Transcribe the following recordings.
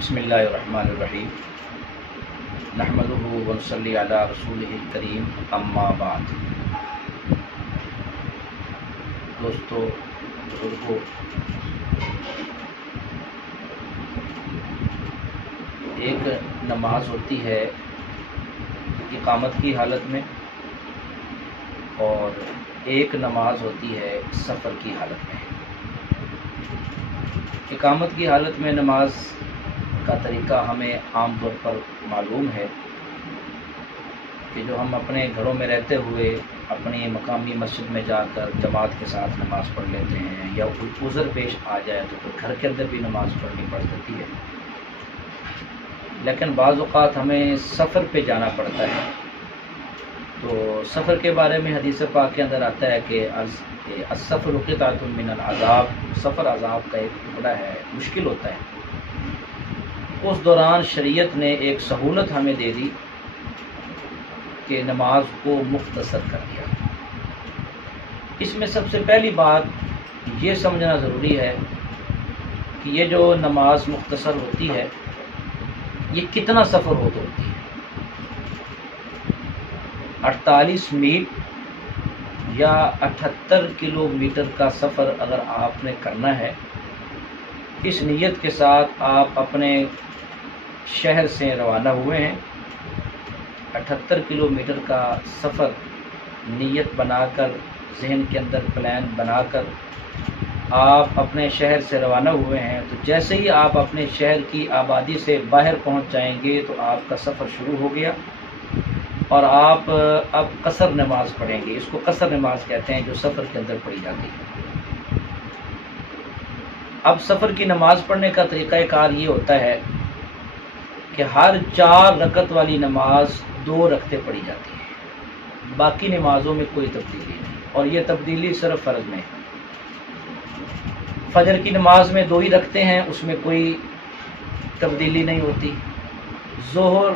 بسم اللہ الرحمن الرحیم نحمدہ ونصلی علی رسولہ الکریم اما بعد۔ دوستو، بزرگو، ایک نماز ہوتی ہے اقامت کی حالت میں اور ایک نماز ہوتی ہے سفر کی حالت میں۔ اقامت کی حالت میں نماز کا طریقہ ہمیں عام طور پر معلوم ہے کہ جو ہم اپنے گھروں میں رہتے ہوئے اپنی مقامی مسجد میں جا کر جماعت کے ساتھ نماز پڑھ لیتے ہیں، یا کوئی عذر پیش آ جائے تو پھر گھر کے اندر بھی نماز پڑھنی پڑ جاتی ہے۔ لیکن بعض اوقات ہمیں سفر پہ جانا پڑتا ہے، تو سفر کے بارے میں حدیث پاک کے اندر آتا ہے کہ السفر قطعۃ من العذاب، سفر عذاب کا ایک ٹکڑا ہے، مشکل ہوتا ہے۔ اس دوران شریعت نے ایک سہولت ہمیں دے دی کہ نماز کو مختصر کر دیا۔ اس میں سب سے پہلی بات یہ سمجھنا ضروری ہے کہ یہ جو نماز مختصر ہوتی ہے یہ کتنا سفر ہوتی ہے۔ 48 میل یا 78 کلومیٹر کا سفر اگر آپ نے کرنا ہے، اس نیت کے ساتھ آپ اپنے شہر سے روانہ ہوئے ہیں، 78 کلومیٹر کا سفر نیت بنا کر، ذہن کے اندر پلان بنا کر آپ اپنے شہر سے روانہ ہوئے ہیں، تو جیسے ہی آپ اپنے شہر کی آبادی سے باہر پہنچ جائیں گے تو آپ کا سفر شروع ہو گیا اور آپ اب قصر نماز پڑھیں گے۔ اس کو قصر نماز کہتے ہیں جو سفر کے اندر پڑھی جاتی ہے۔ اب سفر کی نماز پڑھنے کا طریقہ کار یہ ہوتا ہے کہ ہر 4 رکعت والی نماز 2 رکعتیں پڑھی جاتی ہیں، باقی نمازوں میں کوئی تبدیلی نہیں، اور یہ تبدیلی صرف فرض میں ہے۔ فجر کی نماز میں 2 ہی رکعتیں ہیں، اس میں کوئی تبدیلی نہیں ہوتی۔ ظہر،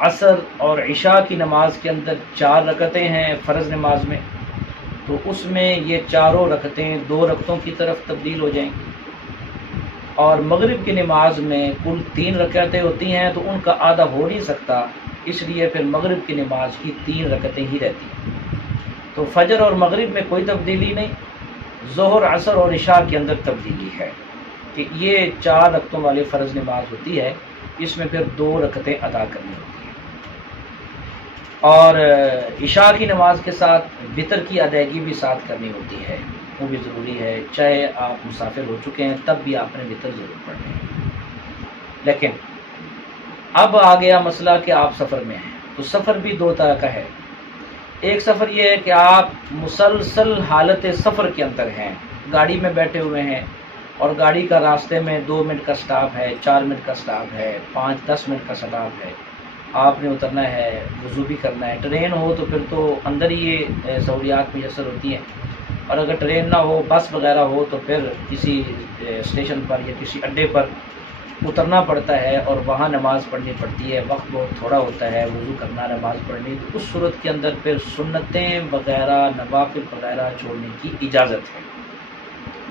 عصر اور عشاء کی نماز کے اندر 4 رکعتیں ہیں فرض نماز میں، تو اس میں یہ چاروں رکعتیں 2 رکعتوں کی طرف تبدیل ہو جائیں گی۔ اور مغرب کی نماز میں کل 3 رکعتیں ہوتی ہیں، تو ان کا آدھا ہو نہیں سکتا، اس لیے پھر مغرب کی نماز کی 3 رکعتیں ہی رہتی ہیں۔ تو فجر اور مغرب میں کوئی تبدیلی نہیں، ظہر، عصر اور عشاء کے اندر تبدیلی ہے کہ یہ 4 رکعتوں والی فرض نماز ہوتی ہے، اس میں پھر 2 رکعتیں ادا کرنی ہوتی ہیں۔ اور عشاء کی نماز کے ساتھ وتر کی ادائیگی بھی ساتھ کرنی ہوتی ہے، وہ بھی ضروری ہے، چاہے آپ مسافر ہو چکے ہیں تب بھی آپ نے وتر ضرور پڑھنی ہے۔ لیکن اب آ گیا مسئلہ کہ آپ سفر میں ہیں، تو سفر بھی 2 طرح کا ہے۔ ایک سفر یہ ہے کہ آپ مسلسل حالت سفر کے اندر ہیں، گاڑی میں بیٹھے ہوئے ہیں اور گاڑی کا راستے میں 2 منٹ کا سٹاپ ہے، 4 منٹ کا سٹاپ ہے، 5-10 منٹ کا سٹاپ ہے، آپ نے اترنا ہے، وضو بھی کرنا ہے۔ ٹرین ہو تو پھر تو اندر ہی یہ سہولیات میسر ہوتی ہیں، اور اگر ٹرین نہ ہو، بس وغیرہ ہو، تو پھر کسی اسٹیشن پر یا کسی اڈے پر اترنا پڑتا ہے اور وہاں نماز پڑھنی پڑتی ہے۔ وقت بہت تھوڑا ہوتا ہے، وضو کرنا، نماز پڑھنی، تو اس صورت کے اندر پھر سنتیں وغیرہ، نوافل وغیرہ چھوڑنے کی اجازت ہے۔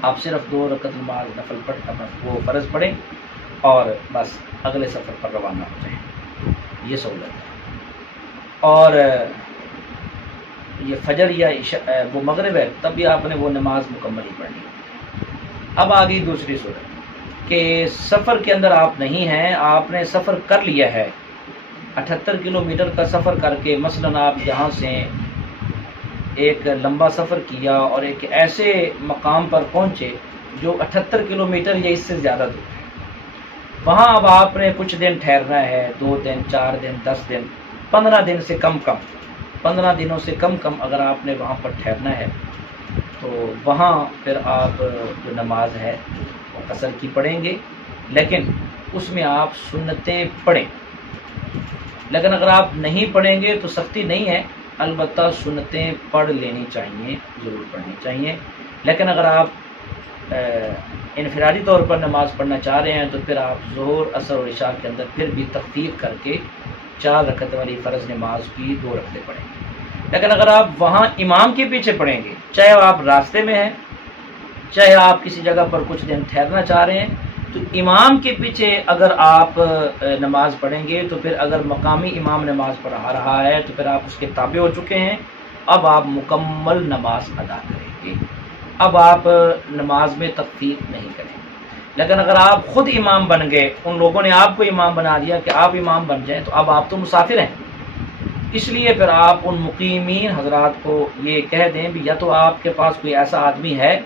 آپ صرف 2 رکعت نماز نفل پڑھ وہ فرض پڑھیں اور بس اگلے سفر پر روانہ ہو جائیں، یہ سہولت ہے۔ اور یہ فجر یا وہ مغرب ہے، تب بھی آپ نے وہ نماز مکمل ہی پڑھنی ہے۔ اب آ گئی دوسری صورت کہ سفر کے اندر آپ نہیں ہیں، آپ نے سفر کر لیا ہے، 78 کلومیٹر کا سفر کر کے، مثلاً آپ یہاں سے ایک لمبا سفر کیا اور ایک ایسے مقام پر پہنچے جو 78 کلومیٹر یا اس سے زیادہ دور ہے، وہاں اب آپ نے کچھ دن ٹھہرنا ہے، 2 دن، 4 دن، 10 دن، 15 دن سے کم 15 دنوں سے کم اگر آپ نے وہاں پر ٹھہرنا ہے، تو وہاں پھر آپ جو نماز ہے وہ قصر کی پڑھیں گے، لیکن اس میں آپ سنتیں پڑھیں۔ لیکن اگر آپ نہیں پڑھیں گے تو سختی نہیں ہے، البتہ سنتیں پڑھ لینی چاہیے، ضرور پڑھنی چاہیے۔ لیکن اگر آپ انفرادی طور پر نماز پڑھنا چاہ رہے ہیں تو پھر آپ ظہر، عصر اور عشاء کے اندر پھر بھی تخفیف کر کے 4 رکعت والی فرض نماز کی 2 رکعتیں پڑھیں گے۔ لیکن اگر آپ وہاں امام کے پیچھے پڑھیں گے، چاہے آپ راستے میں ہیں، چاہے آپ کسی جگہ پر کچھ دن ٹھہرنا چاہ رہے ہیں، تو امام کے پیچھے اگر آپ نماز پڑھیں گے تو پھر اگر مقامی امام نماز پڑھا رہا ہے تو پھر آپ اس کے تابع ہو چکے ہیں، اب آپ مکمل نماز ادا کریں گے، اب آپ نماز میں تخفیف نہیں کریں گے۔ لیکن اگر آپ خود امام بن گئے، ان لوگوں نے آپ کو امام بنا دیا کہ آپ امام بن جائیں، تو اب آپ تو مسافر ہیں، اس لیے پھر آپ ان مقیمین حضرات کو یہ کہہ دیں بھی یا تو آپ کے پاس کوئی ایسا آدمی ہے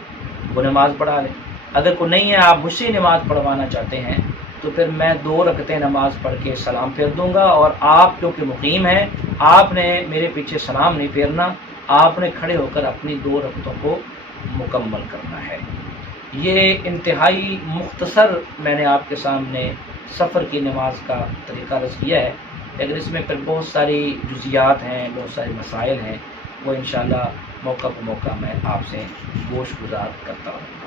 وہ نماز پڑھا لے، اگر کوئی نہیں ہے آپ مجھ سے نماز پڑھوانا چاہتے ہیں تو پھر میں 2 رکعتیں نماز پڑھ کے سلام پھیر دوں گا، اور آپ کیونکہ مقیم ہیں آپ نے میرے پیچھے سلام نہیں پھیرنا، آپ نے کھڑے ہو کر اپنی 2 رکعتوں کو مکمل کرنا ہے۔ یہ انتہائی مختصر میں نے آپ کے سامنے سفر کی نماز کا طریقہ رس کیا ہے، لیکن اس میں پھر بہت ساری جزیات ہیں، بہت سارے مسائل ہیں، وہ انشاءاللہ موقع پر موقع میں آپ سے گوش گزار کرتا ہوں۔